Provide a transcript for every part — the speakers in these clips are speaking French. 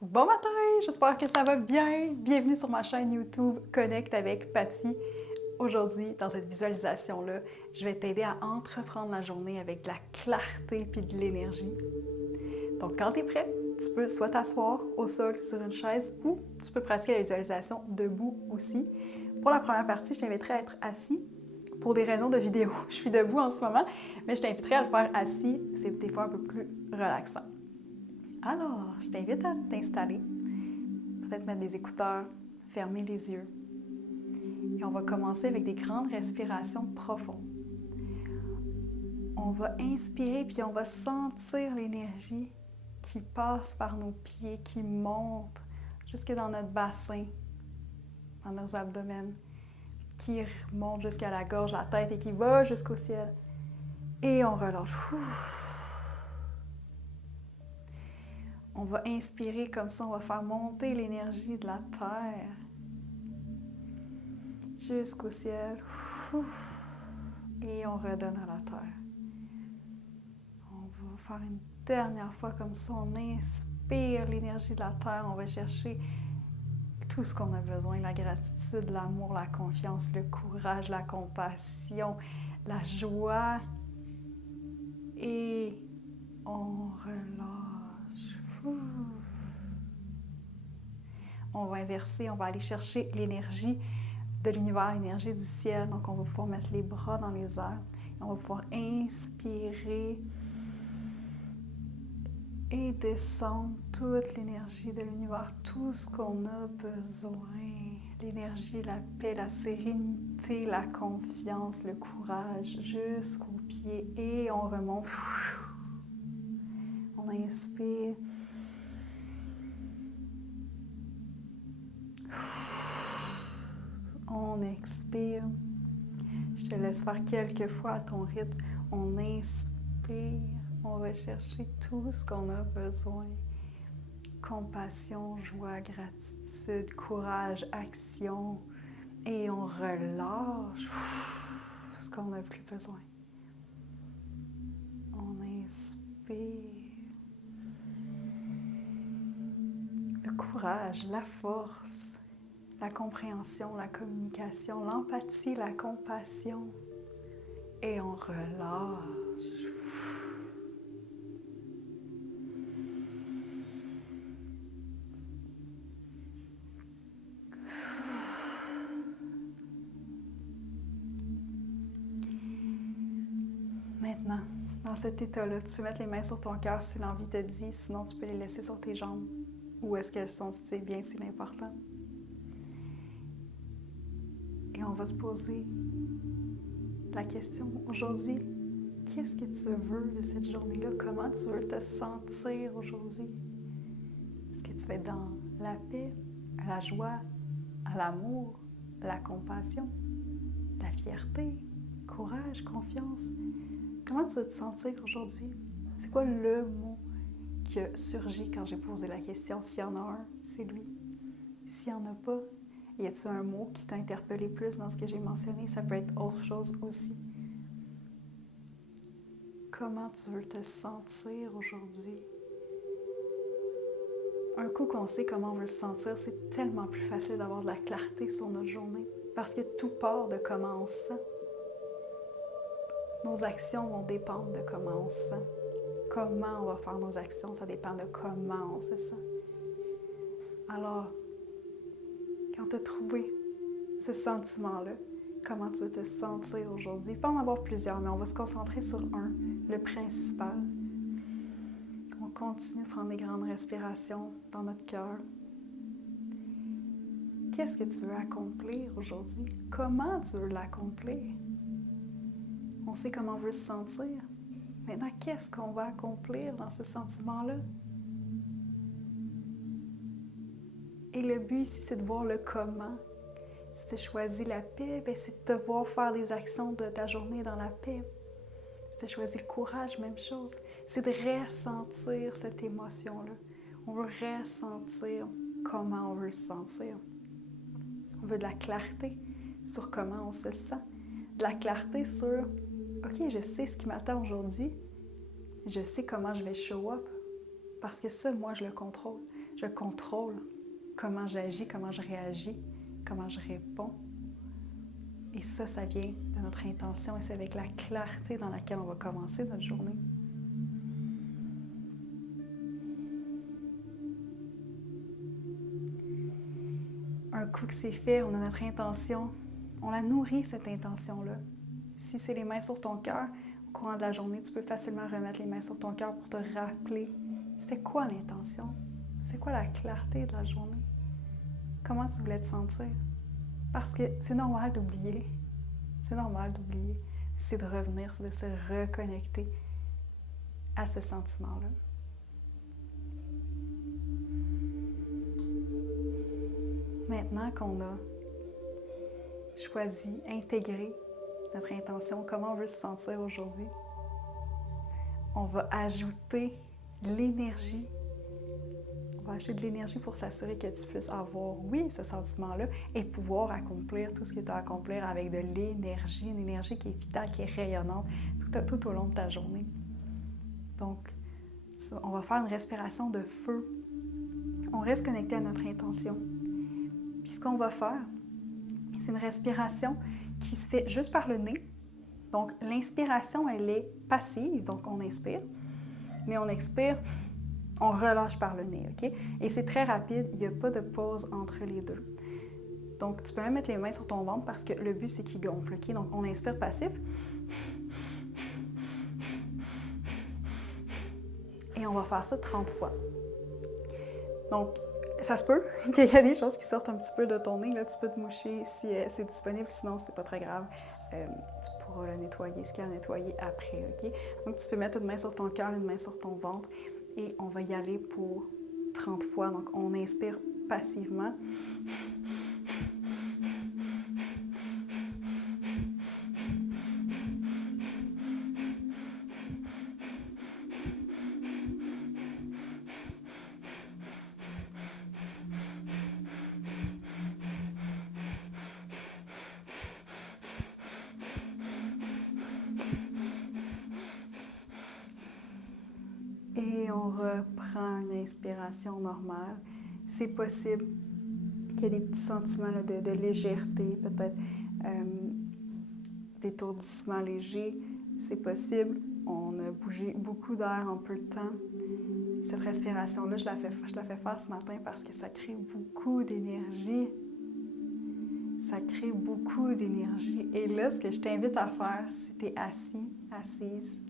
Bon matin, j'espère que ça va bien. Bienvenue sur ma chaîne YouTube Connecte avec Patty. Aujourd'hui, dans cette visualisation-là, je vais t'aider à entreprendre la journée avec de la clarté puis de l'énergie. Donc, quand tu es prêt, tu peux soit t'asseoir au sol sur une chaise ou tu peux pratiquer la visualisation debout aussi. Pour la première partie, je t'inviterai à être assis. Pour des raisons de vidéo, je suis debout en ce moment, mais je t'inviterai à le faire assis. C'est des fois un peu plus relaxant. Alors, je t'invite à t'installer, peut-être mettre des écouteurs, fermer les yeux. Et on va commencer avec des grandes respirations profondes. On va inspirer puis on va sentir l'énergie qui passe par nos pieds, qui monte jusque dans notre bassin, dans nos abdomens, qui monte jusqu'à la gorge, la tête et qui va jusqu'au ciel. Et on relâche. On va inspirer comme ça, on va faire monter l'énergie de la terre jusqu'au ciel. Et on redonne à la terre. On va faire une dernière fois comme ça. On inspire l'énergie de la terre. On va chercher tout ce qu'on a besoin. La gratitude, l'amour, la confiance, le courage, la compassion, la joie. Et on relâche. On va inverser. On va aller chercher l'énergie de l'univers, l'énergie du ciel. Donc, on va pouvoir mettre les bras dans les airs. Et on va pouvoir inspirer et descendre toute l'énergie de l'univers, tout ce qu'on a besoin. L'énergie, la paix, la sérénité, la confiance, le courage jusqu'aux pieds. Et on remonte. On inspire. On expire. Je te laisse faire quelques fois à ton rythme. On inspire. On va chercher tout ce qu'on a besoin. Compassion, joie, gratitude, courage, action. Et on relâche ce qu'on n'a plus besoin. On inspire. Le courage, la force, la compréhension, la communication, l'empathie, la compassion. Et on relâche. Maintenant, dans cet état-là, tu peux mettre les mains sur ton cœur si l'envie te dit, sinon tu peux les laisser sur tes jambes. Où est-ce qu'elles sont situées bien, c'est l'important. Et on va se poser la question aujourd'hui, qu'est-ce que tu veux de cette journée-là? Comment tu veux te sentir aujourd'hui? Est-ce que tu veux être dans la paix, à la joie, à l'amour, à la compassion, la fierté, courage, confiance? Comment tu veux te sentir aujourd'hui? C'est quoi le mot qui a surgi quand j'ai posé la question? S'il y en a un, c'est lui. S'il n'y en a pas, y a-t-il un mot qui t'a interpellé plus dans ce que j'ai mentionné? Ça peut être autre chose aussi. Comment tu veux te sentir aujourd'hui? Un coup qu'on sait comment on veut se sentir, c'est tellement plus facile d'avoir de la clarté sur notre journée parce que tout part de comment on se sent. Nos actions vont dépendre de comment on se sent. Comment on va faire nos actions, ça dépend de comment on se sent. Alors, quand tu as trouvé ce sentiment-là, comment tu veux te sentir aujourd'hui? Il peut en avoir plusieurs, mais on va se concentrer sur un, le principal. On continue de prendre des grandes respirations dans notre cœur. Qu'est-ce que tu veux accomplir aujourd'hui? Comment tu veux l'accomplir? On sait comment on veut se sentir. Maintenant, qu'est-ce qu'on va accomplir dans ce sentiment-là? Et le but ici, c'est de voir le comment. Si tu as choisi la paix, c'est de te voir faire les actions de ta journée dans la paix. Si tu as choisi le courage, même chose. C'est de ressentir cette émotion-là. On veut ressentir comment on veut se sentir. On veut de la clarté sur comment on se sent. De la clarté sur, OK, je sais ce qui m'attend aujourd'hui. Je sais comment je vais show up. Parce que ça, moi, je le contrôle. Je contrôle comment j'agis, comment je réagis, comment je réponds. Et ça vient de notre intention et c'est avec la clarté dans laquelle on va commencer notre journée. Un coup que c'est fait, on a notre intention, on la nourrit cette intention-là. Si c'est les mains sur ton cœur, au courant de la journée, tu peux facilement remettre les mains sur ton cœur pour te rappeler c'était quoi l'intention, c'est quoi la clarté de la journée, comment tu voulais te sentir. Parce que c'est normal d'oublier, c'est normal d'oublier, c'est de revenir, c'est de se reconnecter à ce sentiment-là. Maintenant qu'on a choisi, intégré notre intention, comment on veut se sentir aujourd'hui, on va ajouter l'énergie. On va ajouter de l'énergie pour s'assurer que tu puisses avoir, oui, ce sentiment-là et pouvoir accomplir tout ce que tu as à accomplir avec de l'énergie, une énergie qui est vitale, qui est rayonnante tout au long de ta journée. Donc, on va faire une respiration de feu. On reste connecté à notre intention. Puis ce qu'on va faire, c'est une respiration qui se fait juste par le nez. Donc, l'inspiration, elle est passive, donc on inspire, mais on expire, on relâche par le nez, OK? Et c'est très rapide, il n'y a pas de pause entre les deux. Donc, tu peux même mettre les mains sur ton ventre parce que le but, c'est qu'il gonfle, OK? Donc, on inspire passif. Et on va faire ça 30 fois. Donc, ça se peut qu'il y ait des choses qui sortent un petit peu de ton nez. Là, tu peux te moucher si c'est disponible, sinon c'est pas très grave. Tu pourras le nettoyer, ce qu'il y a à nettoyer après, OK? Donc, tu peux mettre une main sur ton cœur, une main sur ton ventre et on va y aller pour 30 fois. Donc, on inspire passivement. Et on reprend une inspiration normale. C'est possible qu'il y ait des petits sentiments là, de légèreté, peut-être d'étourdissement léger. C'est possible. On a bougé beaucoup d'air en peu de temps. Cette respiration-là, je la fais faire ce matin parce que ça crée beaucoup d'énergie. Ça crée beaucoup d'énergie. Et là, ce que je t'invite à faire, si tu es assis, assise,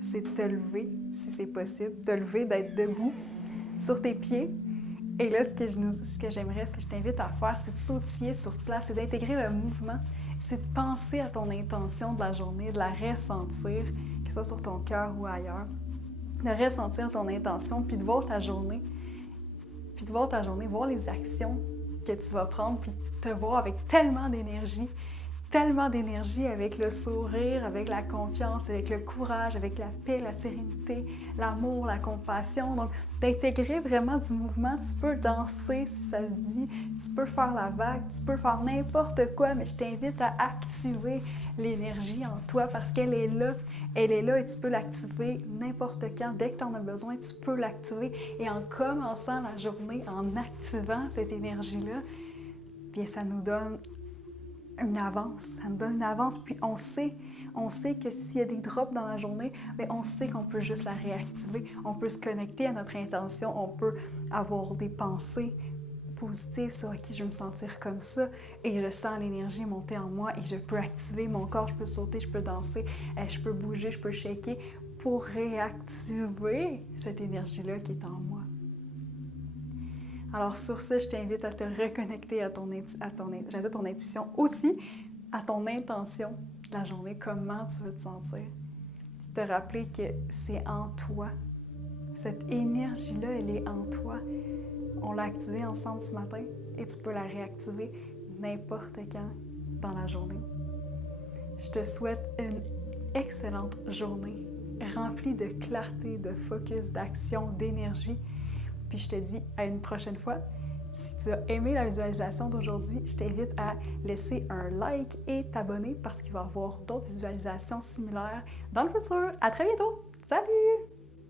c'est de te lever, si c'est possible, te lever, d'être debout sur tes pieds. Et là, ce que je t'invite à faire, c'est de sautiller sur place, c'est d'intégrer le mouvement, c'est de penser à ton intention de la journée, de la ressentir, que ce soit sur ton cœur ou ailleurs, de ressentir ton intention, puis de voir ta journée, voir les actions que tu vas prendre, puis te voir avec tellement d'énergie avec le sourire, avec la confiance, avec le courage, avec la paix, la sérénité, l'amour, la compassion. Donc, d'intégrer vraiment du mouvement. Tu peux danser si ça te dit, tu peux faire la vague, tu peux faire n'importe quoi, mais je t'invite à activer l'énergie en toi parce qu'elle est là. Elle est là et tu peux l'activer n'importe quand. Dès que tu en as besoin, tu peux l'activer. Et en commençant la journée, en activant cette énergie-là, bien, ça nous donne une avance, ça nous donne une avance, puis on sait que s'il y a des drops dans la journée, bien, on sait qu'on peut juste la réactiver, on peut se connecter à notre intention, on peut avoir des pensées positives sur qui je veux me sentir comme ça, et je sens l'énergie monter en moi, et je peux activer mon corps, je peux sauter, je peux danser, je peux bouger, je peux shaker, pour réactiver cette énergie-là qui est en moi. Alors sur ça, je t'invite à te reconnecter à ton intuition aussi, à ton intention de la journée, comment tu veux te sentir. Puis te rappeler que c'est en toi. Cette énergie-là, elle est en toi. On l'a activée ensemble ce matin et tu peux la réactiver n'importe quand dans la journée. Je te souhaite une excellente journée, remplie de clarté, de focus, d'action, d'énergie. Puis je te dis à une prochaine fois. Si tu as aimé la visualisation d'aujourd'hui, je t'invite à laisser un like et t'abonner parce qu'il va y avoir d'autres visualisations similaires dans le futur. À très bientôt! Salut!